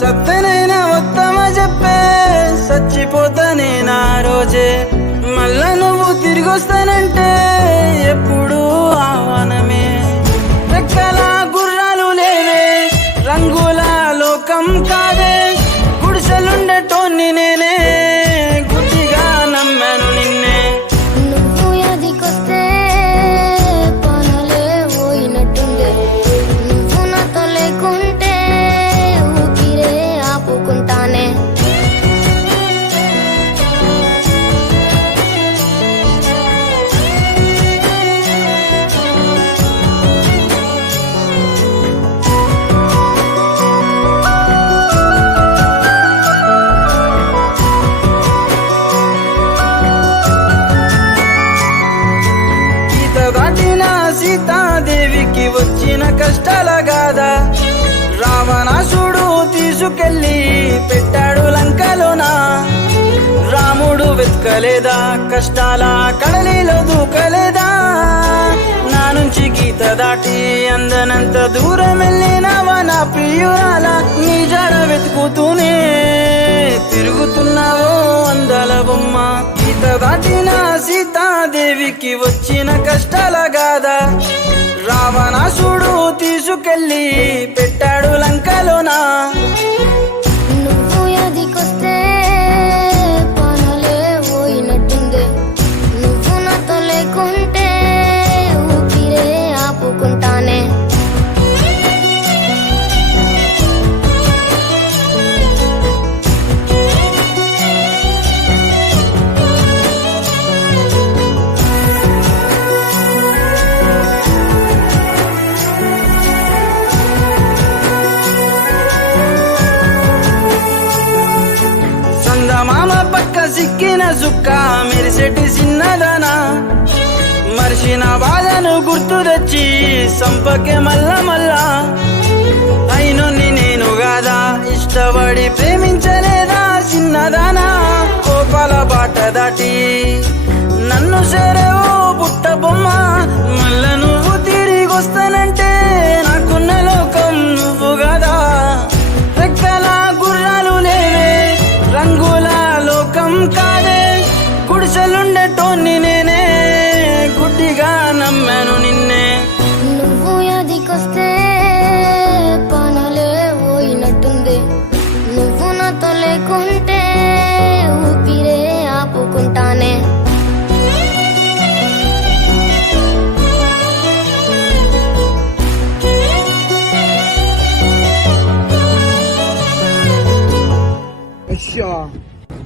సత్తనైనా వత్తమా చెప్పే చచ్చిపోతానే నా రోజే మళ్ళా నువ్వు తిరిగొస్తానంటే ఎప్పుడు ఆహ్వానమే రెక్కల గుర్రాలు లేవే రంగుల లోకం కాదే గుడిసెలుండేటోన్ని నేనే గుడ్డిగా నమ్మాను నిన్నే నువ్వు ఎదికొస్తే పనులే పోయినట్టుండే నువ్వు నాతో లేకుంటే ఊపిరే ఆపుకుంటానే దాటిన సీతాదేవికి వచ్చిన కష్టాల గాదా రావణాసుడు తీసుకెళ్ళి పెట్టాడు లంకలోనా రాముడు వెతకలేదా కష్టాల కడలిలో దూకలేదా నా నుంచి గీత దాటి అందనంత దూరం వెళ్ళినావా నా ప్రియురాల నీ జడ వెతుకుతూనే తిరుగుతున్నావో అందాల బొమ్మ గీత దాటిన సీతాదేవికి వచ్చిన కష్టాల గాదా రావణాసుడు తీసుకెళ్ళి పెట్టాడు లంకలోనా నువ్వు ఎదికొస్తే పనులే పోయినట్టుందే నువ్వు నాతో లేకుంటే ఊపిరే ఆపుకుంటానే మామ పక్క సిక్కిన సుక్క మెరిసెటి చిన్నదనా మర్చిన బాధను గుర్తు తెచ్చి సంపకే మల్ల అయినొన్ని నేను గాదా ఇష్టపడి ప్రేమించలేదా చిన్నదానా కోపాల బాట దాటి నన్ను సేరేవో పుట్ట బొమ్మ మళ్ళా నువ్వు తిరిగొస్తానంటే నాకున్న లోకం నువ్వు గదా రెక్కల గుర్రాలు లేవే రంగుల లోకం కాదే గుడిసెలుండేటోన్ని నేనే గుడ్డిగా నమ్మాను నిన్నే నువ్వు ఎదికొస్తే పనులే పోయినట్టుంది నువ్వు నాతో లేకుంటే ఊపిరే ఆపుకుంటానే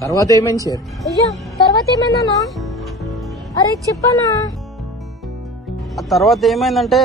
తర్వాత ఏమైంది సార్? అయ్యా తర్వాత ఏమైందన్నా? అరే చెప్పనా? ఆ తర్వాత ఏమైందంటే